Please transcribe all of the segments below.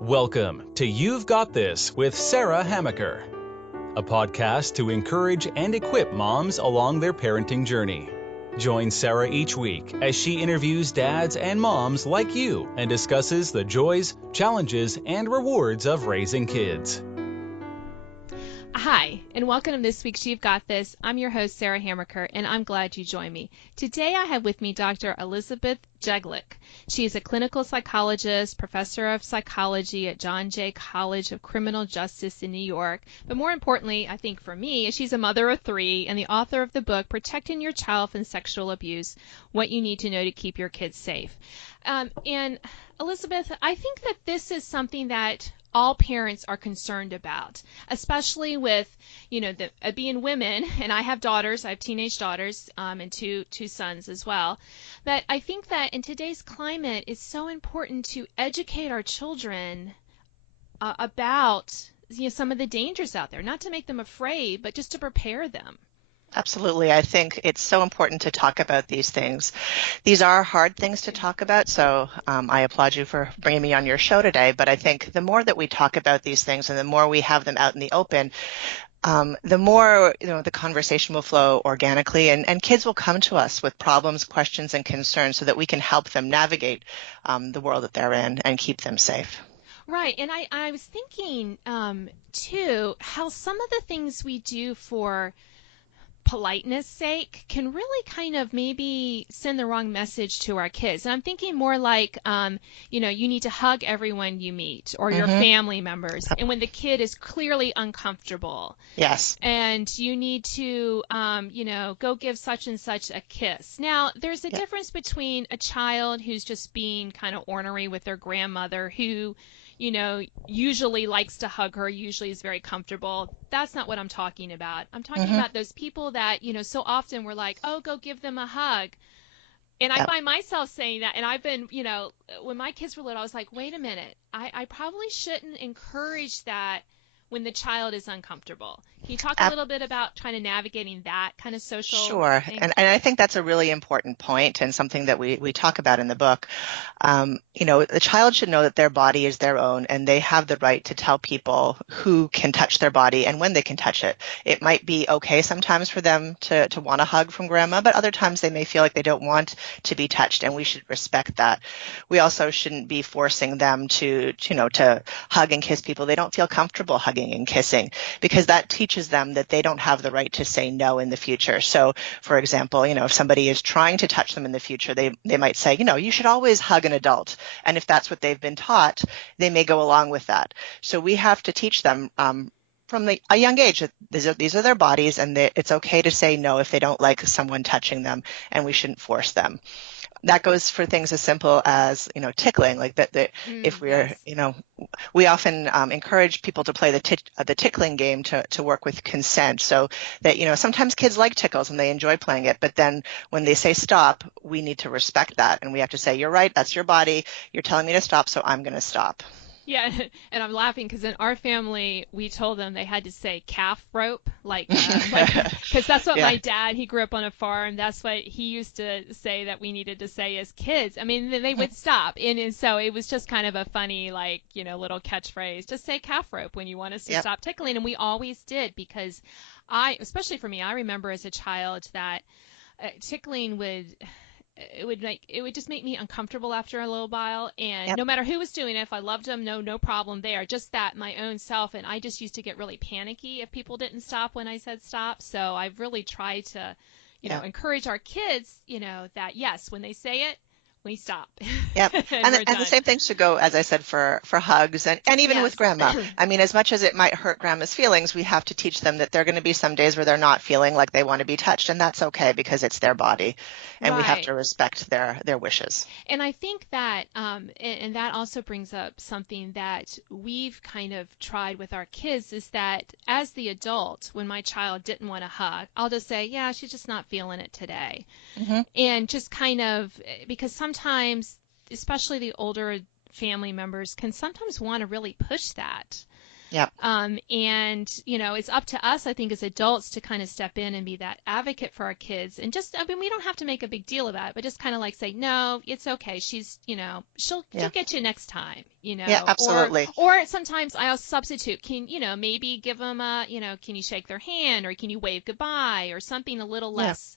Welcome to You've Got This with Sarah Hamaker, a podcast to encourage and equip moms along their parenting journey. Join Sarah each week as she interviews dads and moms like you and discusses the joys, challenges, and rewards of raising kids. Hi, and welcome to this week's You've Got This. I'm your host, Sarah Hamaker, and I'm glad you joined me. Today I have with me Dr. Elizabeth Jeglic. She is a clinical psychologist, professor of psychology at John Jay College of Criminal Justice in New York. But more importantly, I think for me, she's a mother of three and the author of the book, Protecting Your Child from Sexual Abuse, What You Need to Know to Keep Your Kids Safe. And Elizabeth, I think that this is something that all parents are concerned about, especially with, being women, and I have daughters, I have teenage daughters, and two sons as well, that I think that in today's climate it's so important to educate our children about, some of the dangers out there, not to make them afraid, but just to prepare them. Absolutely. I think it's so important to talk about these things. These are hard things to talk about, so I applaud you for bringing me on your show today. But I think the more that we talk about these things and the more we have them out in the open, the more the conversation will flow organically, and kids will come to us with problems, questions, and concerns so that we can help them navigate the world that they're in and keep them safe. Right. And I was thinking, too, how some of the things we do for politeness sake can really kind of maybe send the wrong message to our kids. And I'm thinking more like, you need to hug everyone you meet or your family members. And when the kid is clearly uncomfortable. Yes. And you need to, go give such and such a kiss. Now, there's a difference between a child who's just being kind of ornery with their grandmother who usually likes to hug her, usually is very comfortable. That's not what I'm talking about. I'm talking about those people that, so often we're like, oh, go give them a hug. And I find myself saying that, and I've been, when my kids were little, I was like, wait a minute, I probably shouldn't encourage that when the child is uncomfortable. Can you talk a little bit about trying to navigating that kind of social Sure. thing? And I think that's a really important point and something that we talk about in the book. The child should know that their body is their own and they have the right to tell people who can touch their body and when they can touch it. It might be okay sometimes for them to want a hug from grandma, but other times they may feel like they don't want to be touched, and we should respect that. We also shouldn't be forcing them to hug and kiss people they don't feel comfortable hugging and kissing, because that teaches them that they don't have the right to say no in the future. So, for example, if somebody is trying to touch them in the future, they might say, you should always hug an adult. And if that's what they've been taught, they may go along with that. So we have to teach them from a young age that these are their bodies, and it's okay to say no if they don't like someone touching them, and we shouldn't force them. That goes for things as simple as, tickling, like that. If we're, we often encourage people to play the tickling game to work with consent, so that, sometimes kids like tickles and they enjoy playing it, but then when they say stop, we need to respect that, and we have to say, you're right, that's your body, you're telling me to stop, so I'm going to stop. Yeah, and I'm laughing because in our family, we told them they had to say calf rope, because that's what my dad, he grew up on a farm. That's what he used to say that we needed to say as kids. I mean, they would stop. And so it was just kind of a funny, little catchphrase. Just say calf rope when you want us to stop tickling. And we always did, because especially for me, I remember as a child that tickling would just make me uncomfortable after a little while, and no matter who was doing it, if I loved them, no problem there, just that my own self, and I just used to get really panicky if people didn't stop when I said stop. So I've really tried to encourage our kids, that yes, when they say it, we stop. Yep. and the same thing should go, as I said, for hugs and even with grandma. I mean, as much as it might hurt grandma's feelings, we have to teach them that there are going to be some days where they're not feeling like they want to be touched, and that's okay because it's their body, and we have to respect their wishes. And I think that, and that also brings up something that we've kind of tried with our kids, is that as the adult, when my child didn't want a hug, I'll just say, yeah, she's just not feeling it today. And just kind of, because sometimes, especially the older family members, can sometimes want to really push that. Yeah. And, it's up to us, I think, as adults to kind of step in and be that advocate for our kids. And just, we don't have to make a big deal about it, but just kind of like say, no, it's okay. She's, she'll get you next time, Yeah, absolutely. or sometimes I'll substitute, maybe give them can you shake their hand, or can you wave goodbye, or something a little less.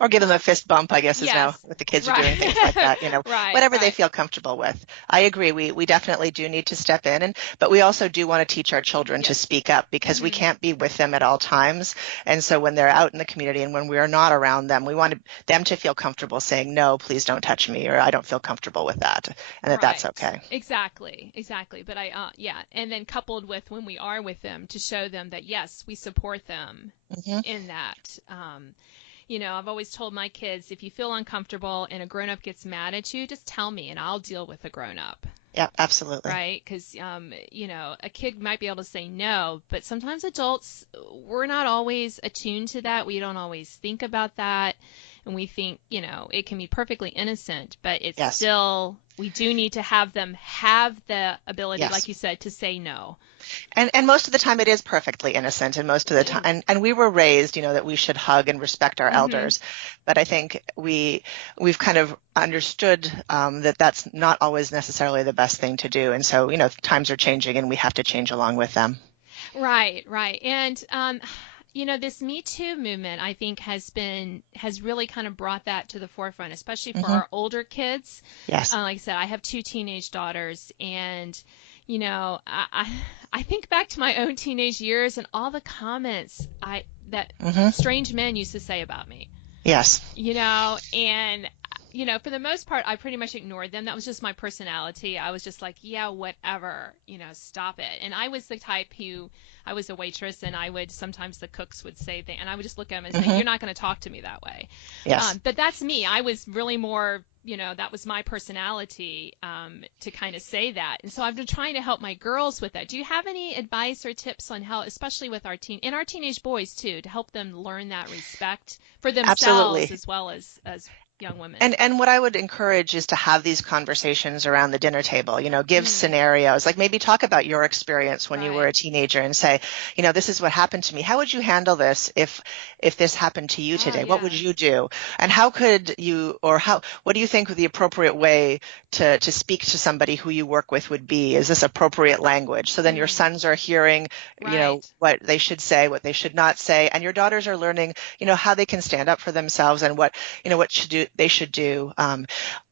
Or give them a fist bump, I guess, is now Yes. what the kids are Right. doing, things like that, whatever they Right. feel comfortable with. I agree. We definitely do need to step in, but we also do want to teach our children to Yes. speak up, because we can't be with them at all times. And so when they're out in the community and when we are not around them, we want them to feel comfortable saying, no, please don't touch me, or I don't feel comfortable with that, and that's okay. Exactly. But and then coupled with when we are with them, to show them that, yes, we support them in that. I've always told my kids, if you feel uncomfortable and a grown-up gets mad at you, just tell me and I'll deal with the grown-up. Yeah, absolutely. Right? Because, a kid might be able to say no, but sometimes adults, we're not always attuned to that. We don't always think about that. And we think, it can be perfectly innocent, but it's still, we do need to have them have the ability, like you said, to say no. And most of the time it is perfectly innocent, and most of the time, and we were raised, that we should hug and respect our elders, but I think we've kind of understood that that's not always necessarily the best thing to do, and so times are changing and we have to change along with them. Right. And this Me Too movement, I think, has really kind of brought that to the forefront, especially for our older kids. Yes. Like I said, I have 2 teenage daughters, and I think back to my own teenage years and all the comments that strange men used to say about me. Yes. And for the most part, I pretty much ignored them. That was just my personality. I was just like, yeah, whatever, stop it. And I was the type I was a waitress, and sometimes the cooks would say things, and I would just look at them and say, you're not going to talk to me that way. Yes. But that's me. I was really more, that was my personality, to kind of say that. And so I've been trying to help my girls with that. Do you have any advice or tips on how, especially with our teenage boys too, to help them learn that respect for themselves as well as young women? And what I would encourage is to have these conversations around the dinner table, give scenarios, like maybe talk about your experience when you were a teenager and say, this is what happened to me. How would you handle this if this happened to you today? What would you do? And how could you, or what do you think the appropriate way to speak to somebody who you work with would be? Is this appropriate language? So then your sons are hearing, what they should say, what they should not say, and your daughters are learning, how they can stand up for themselves and what they should do.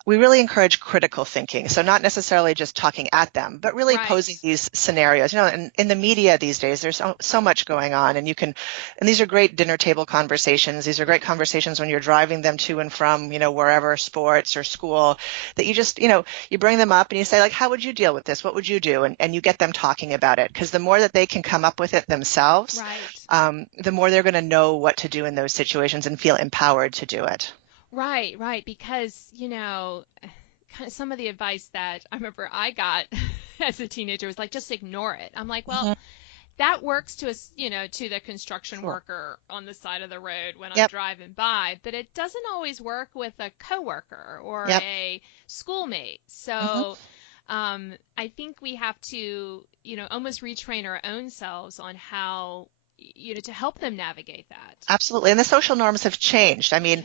We really encourage critical thinking. So not necessarily just talking at them, but really posing these scenarios. And in the media these days, there's so much going on, and these are great dinner table conversations. These are great conversations when you're driving them to and from, wherever, sports or school, that you just, you bring them up and you say, like, how would you deal with this? What would you do? And you get them talking about it, because the more that they can come up with it themselves, the more they're going to know what to do in those situations and feel empowered to do it. Right. Because, kind of some of the advice that I remember I got as a teenager was like, just ignore it. I'm like, well, that works to the construction worker on the side of the road when I'm driving by, but it doesn't always work with a coworker or a schoolmate. So I think we have to, almost retrain our own selves on how, to help them navigate that. Absolutely. And the social norms have changed. I mean,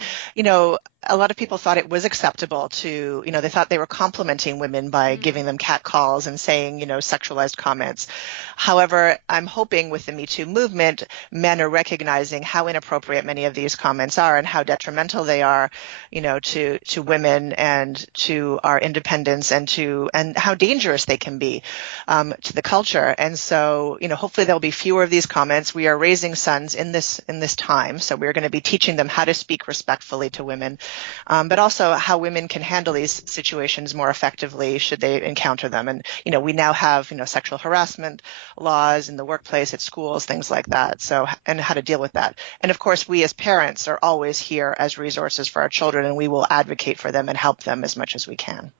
a lot of people thought it was acceptable to, they thought they were complimenting women by giving them catcalls and saying, sexualized comments. However, I'm hoping with the Me Too movement, men are recognizing how inappropriate many of these comments are and how detrimental they are, to women and to our independence and how dangerous they can be to the culture. And so, hopefully there'll be fewer of these comments. We are raising sons in this time, so we're going to be teaching them how to speak respectfully to women, but also how women can handle these situations more effectively should they encounter them. And we now have sexual harassment laws in the workplace, at schools, things like that. So, and how to deal with that. And of course, we as parents are always here as resources for our children, and we will advocate for them and help them as much as we can.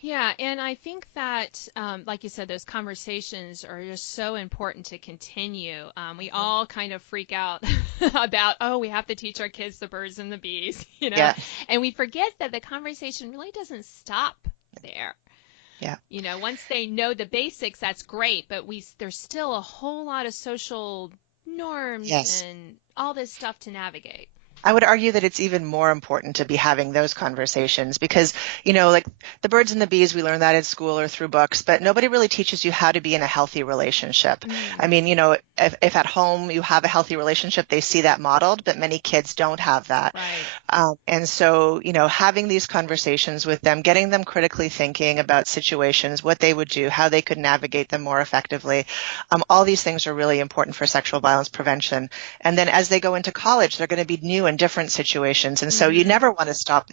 Yeah, and I think that, like you said, those conversations are just so important to continue. We all kind of freak out about, we have to teach our kids the birds and the bees, and we forget that the conversation really doesn't stop there. Yeah. Once they know the basics, that's great, but there's still a whole lot of social norms Yes. and all this stuff to navigate. I would argue that it's even more important to be having those conversations because, like the birds and the bees, we learn that in school or through books, but nobody really teaches you how to be in a healthy relationship. I mean, if at home you have a healthy relationship, they see that modeled, but many kids don't have that. Right. And so, having these conversations with them, getting them critically thinking about situations, what they would do, how they could navigate them more effectively. All these things are really important for sexual violence prevention. And then as they go into college, they're going to be new and different situations. And so you never want to stop,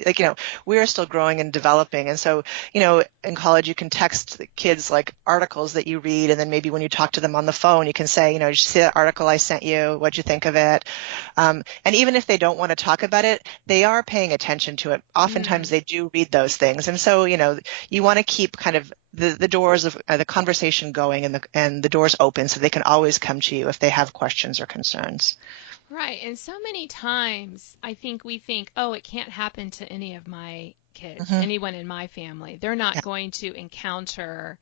we are still growing and developing. And so, in college, you can text the kids like articles that you read. And then maybe when you talk to them on the phone, you can say, did you see that article I sent you? What'd you think of it? And even if they don't want to talk about it, they are paying attention to it. Oftentimes they do read those things. And so, you want to keep kind of the doors of the conversation going and the doors open so they can always come to you if they have questions or concerns. Right. And so many times we think, oh, it can't happen to any of my kids, anyone in my family. They're not going to encounter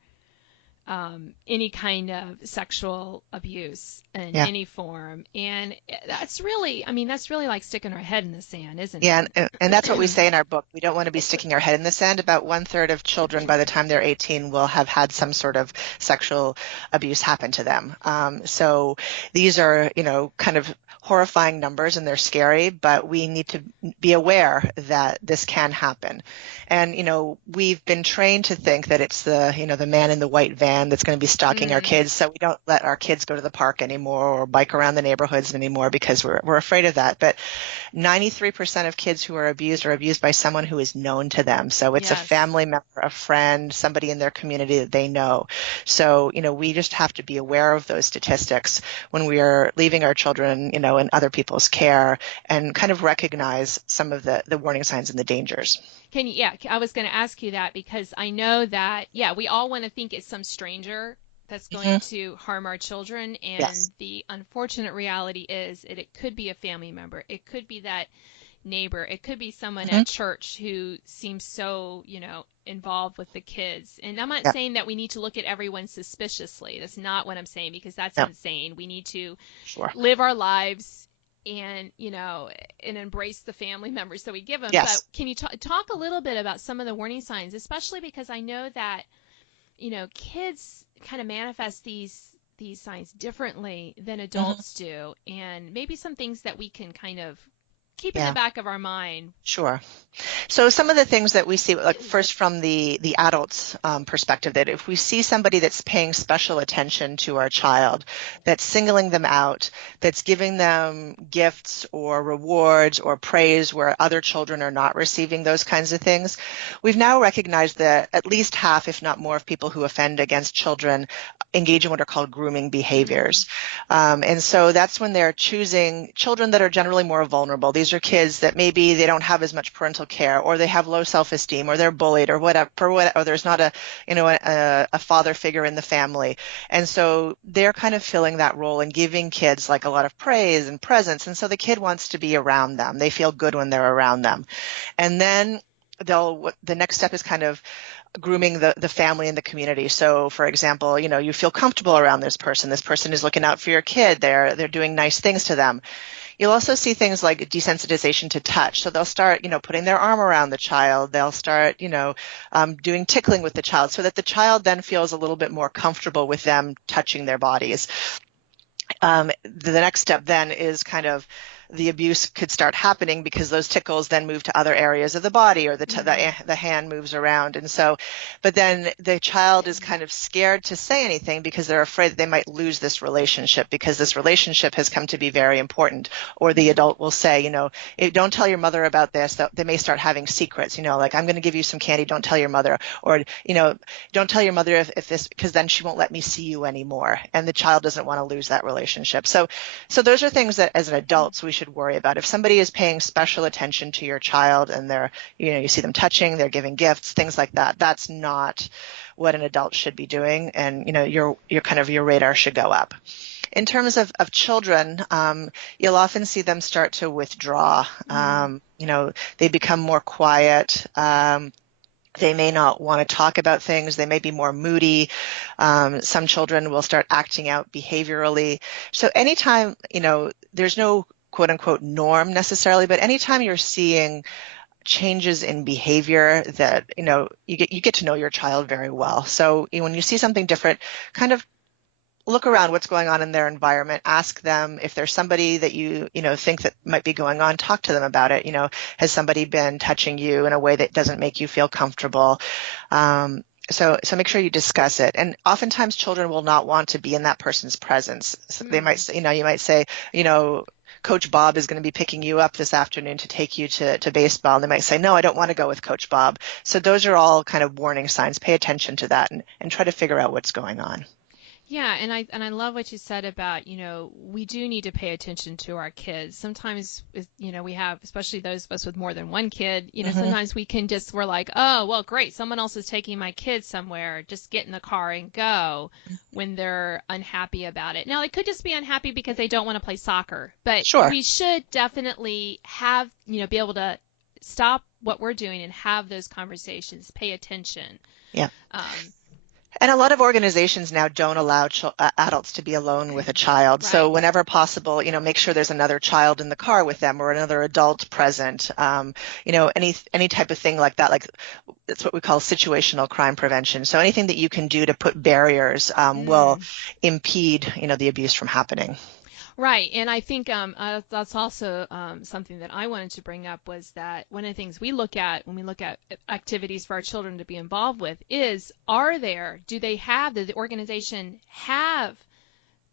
any kind of sexual abuse in any form. And that's really like sticking our head in the sand, isn't it? Yeah, and that's what we say in our book. We don't want to be sticking our head in the sand. About 1/3 of children by the time they're 18 will have had some sort of sexual abuse happen to them. So these are, kind of horrifying numbers and they're scary, but we need to be aware that this can happen. And, we've been trained to think that it's the man in the white van that's going to be stalking our kids. So we don't let our kids go to the park anymore or bike around the neighborhoods anymore because we're afraid of that. But 93% of kids who are abused by someone who is known to them. So it's a family member, a friend, somebody in their community that they know. So, we just have to be aware of those statistics when we are leaving our children, in other people's care and kind of recognize some of the warning signs and the dangers. I was going to ask you that because I know that, we all want to think it's some stranger that's going to harm our children. And the unfortunate reality is that it could be a family member. It could be that neighbor. It could be someone at church who seems so, involved with the kids. And I'm not saying that we need to look at everyone suspiciously. That's not what I'm saying because that's insane. We need to live our lives and and embrace the family members that we give them. But can you talk a little bit about some of the warning signs, especially because I know that kids kind of manifest these signs differently than adults do, and maybe some things that we can kind of keep in the back of our mind. Sure. So some of the things that we see, like first from the adult's perspective, that if we see somebody that's paying special attention to our child, that's singling them out, that's giving them gifts or rewards or praise where other children are not receiving those kinds of things, we've now recognized that at least half, if not more, of people who offend against children engage in what are called grooming behaviors. And so that's when they're choosing children that are generally more vulnerable. These are kids that maybe they don't have as much parental care, or they have low self-esteem, or they're bullied, or whatever, or there's not a father figure in the family. And so they're kind of filling that role and giving kids like a lot of praise and presents. And so the kid wants to be around them. They feel good when they're around them. And then the next step is kind of grooming the family and the community. So for example, you feel comfortable around this person. This person is looking out for your kid. They're doing nice things to them. You'll also see things like desensitization to touch. So they'll start, putting their arm around the child. They'll start, doing tickling with the child so that the child then feels a little bit more comfortable with them touching their bodies. The next step then is kind of the abuse could start happening because those tickles then move to other areas of the body, or the hand moves around. And so, but then the child is kind of scared to say anything because they're afraid that they might lose this relationship because this relationship has come to be very important. Or the adult will say, don't tell your mother about this. They may start having secrets, like, I'm going to give you some candy. Don't tell your mother. Or, don't tell your mother if this, because then she won't let me see you anymore. And the child doesn't want to lose that relationship. So those are things that as an adults we should worry about. If somebody is paying special attention to your child and they're, you see them touching, they're giving gifts, things like that, that's not what an adult should be doing. And, your radar should go up. In terms of children, you'll often see them start to withdraw. They become more quiet. They may not want to talk about things. They may be more moody. Some children will start acting out behaviorally. So anytime, there's no quote unquote norm necessarily, but anytime you're seeing changes in behavior that, you get to know your child very well. So when you see something different, kind of look around what's going on in their environment, ask them if there's somebody that you think that might be going on, talk to them about it. Has somebody been touching you in a way that doesn't make you feel comfortable? So make sure you discuss it. And oftentimes children will not want to be in that person's presence. So they might say, you might say, Coach Bob is going to be picking you up this afternoon to take you to baseball. And they might say, no, I don't want to go with Coach Bob. So those are all kind of warning signs. Pay attention to that and try to figure out what's going on. Yeah, and I love what you said about, we do need to pay attention to our kids. Sometimes, we have, especially those of us with more than one kid, sometimes we're like, oh, well, great, someone else is taking my kid somewhere, just get in the car and go when they're unhappy about it. Now, they could just be unhappy because they don't want to play soccer, but Sure. We should definitely have, be able to stop what we're doing and have those conversations, pay attention. Yeah. And a lot of organizations now don't allow adults to be alone with a child. Right. So whenever possible, make sure there's another child in the car with them or another adult present. Any type of thing like that, like it's what we call situational crime prevention. So anything that you can do to put barriers will impede, the abuse from happening. Right, and I think that's also something that I wanted to bring up was that one of the things we look at when we look at activities for our children to be involved with is, do the organization have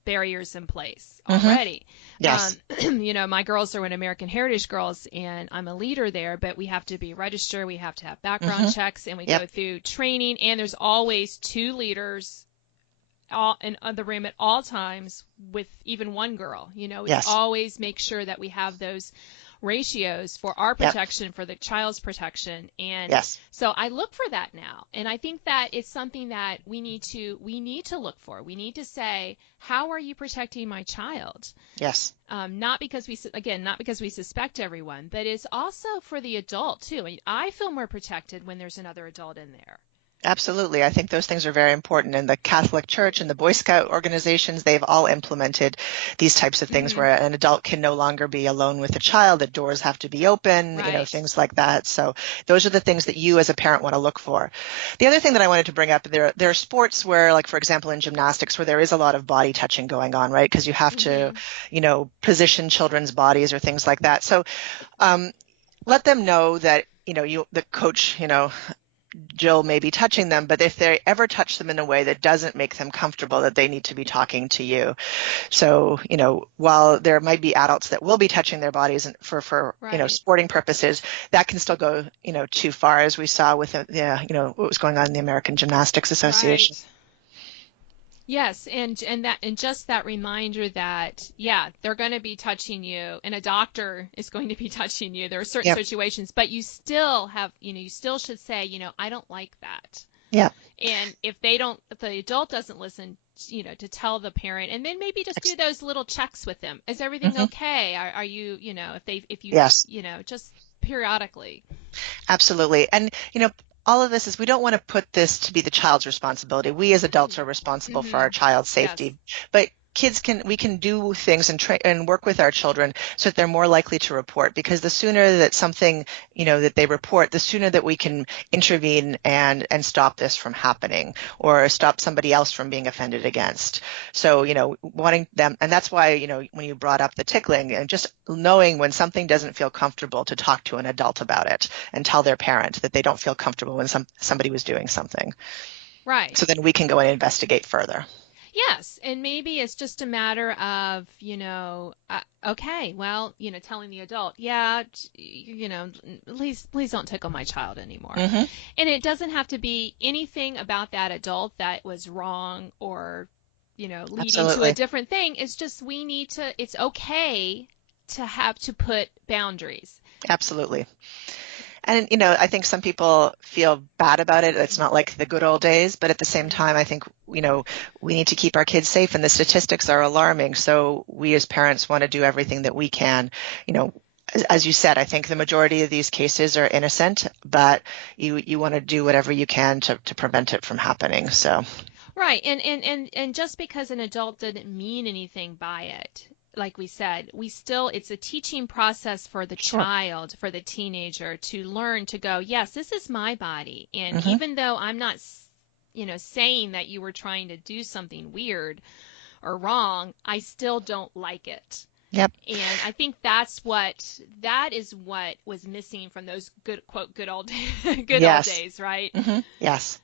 barriers in place already? Yes. My girls are in American Heritage Girls, and I'm a leader there, but we have to be registered, we have to have background checks, and we go through training, and there's always 2 leaders in the room at all times with even one girl. It's always make sure that we have those ratios for our protection, for the child's protection. And so I look for that now. And I think that it's something that we need to look for. We need to say, how are you protecting my child? Yes. Not because we suspect everyone, but it's also for the adult too. I feel more protected when there's another adult in there. Absolutely. I think those things are very important. And the Catholic Church and the Boy Scout organizations, they've all implemented these types of things where an adult can no longer be alone with a child, that doors have to be open, things like that. So those are the things that you as a parent want to look for. The other thing that I wanted to bring up, there are sports where, like, for example, in gymnastics, where there is a lot of body touching going on, right? Because you have to, position children's bodies or things like that. So let them know that, the coach, Jill may be touching them, but if they ever touch them in a way that doesn't make them comfortable, that they need to be talking to you. So, while there might be adults that will be touching their bodies for sporting purposes, that can still go, too far, as we saw with, what was going on in the American Gymnastics Association. Right. Yes, and just that reminder that, they're going to be touching you, and a doctor is going to be touching you. There are certain situations, but you still have, you still should say, I don't like that. Yeah. And if the adult doesn't listen, to tell the parent, and then maybe just do those little checks with them. Is everything okay? Are you, just periodically. Absolutely. And, all of this is, we don't want to put this to be the child's responsibility. We as adults are responsible for our child's safety, but we can do things and work with our children so that they're more likely to report, because the sooner that something, that they report, the sooner that we can intervene and stop this from happening, or stop somebody else from being offended against. So, wanting them, and that's why, when you brought up the tickling, and just knowing when something doesn't feel comfortable, to talk to an adult about it and tell their parent that they don't feel comfortable when somebody was doing something. Right. So then we can go and investigate further. Yes, and maybe it's just a matter of, telling the adult, please don't tickle my child anymore. And it doesn't have to be anything about that adult that was wrong or, leading to a different thing. It's just it's okay to put boundaries. Absolutely. And, I think some people feel bad about it. It's not like the good old days, but at the same time, I think, we need to keep our kids safe, and the statistics are alarming. So we as parents want to do everything that we can. as you said, I think the majority of these cases are innocent, but you want to do whatever you can to prevent it from happening. So. Right. And just because an adult didn't mean anything by it, like we said, it's a teaching process for the Sure. child, for the teenager to learn to go, yes, this is my body. And Mm-hmm. even though I'm not, saying that you were trying to do something weird or wrong, I still don't like it. Yep. And I think that is what was missing from those good old old days, right? Mm-hmm. Yes.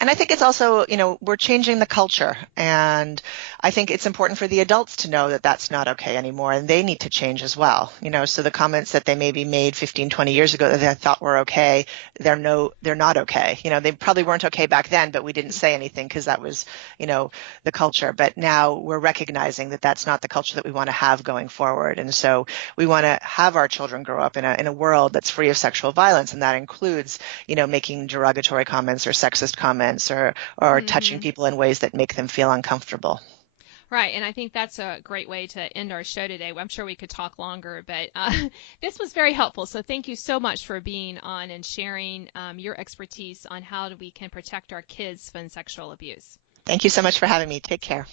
And I think it's also, we're changing the culture, and I think it's important for the adults to know that that's not okay anymore, and they need to change as well. So the comments that they maybe made 15, 20 years ago that they thought were okay, they're not okay. They probably weren't okay back then, but we didn't say anything because that was, the culture. But now we're recognizing that that's not the culture that we want to have going forward. And so we want to have our children grow up in a world that's free of sexual violence, and that includes, making derogatory comments or sexist comments or touching people in ways that make them feel uncomfortable. Right, and I think that's a great way to end our show today. I'm sure we could talk longer, but this was very helpful. So thank you so much for being on and sharing your expertise on how we can protect our kids from sexual abuse. Thank you so much for having me. Take care.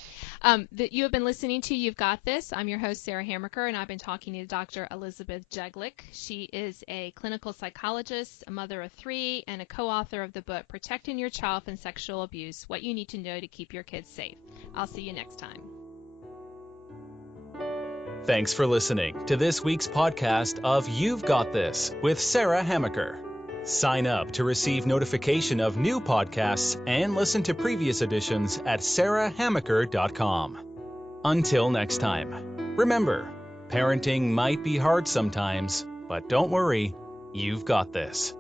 You have been listening to You've Got This. I'm your host, Sarah Hammaker, and I've been talking to Dr. Elizabeth Jeglic. She is a clinical psychologist, a mother of 3, and a co-author of the book, Protecting Your Child from Sexual Abuse, What You Need to Know to Keep Your Kids Safe. I'll see you next time. Thanks for listening to this week's podcast of You've Got This with Sarah Hammaker. Sign up to receive notification of new podcasts and listen to previous editions at sarahhammaker.com. Until next time, remember, parenting might be hard sometimes, but don't worry, you've got this.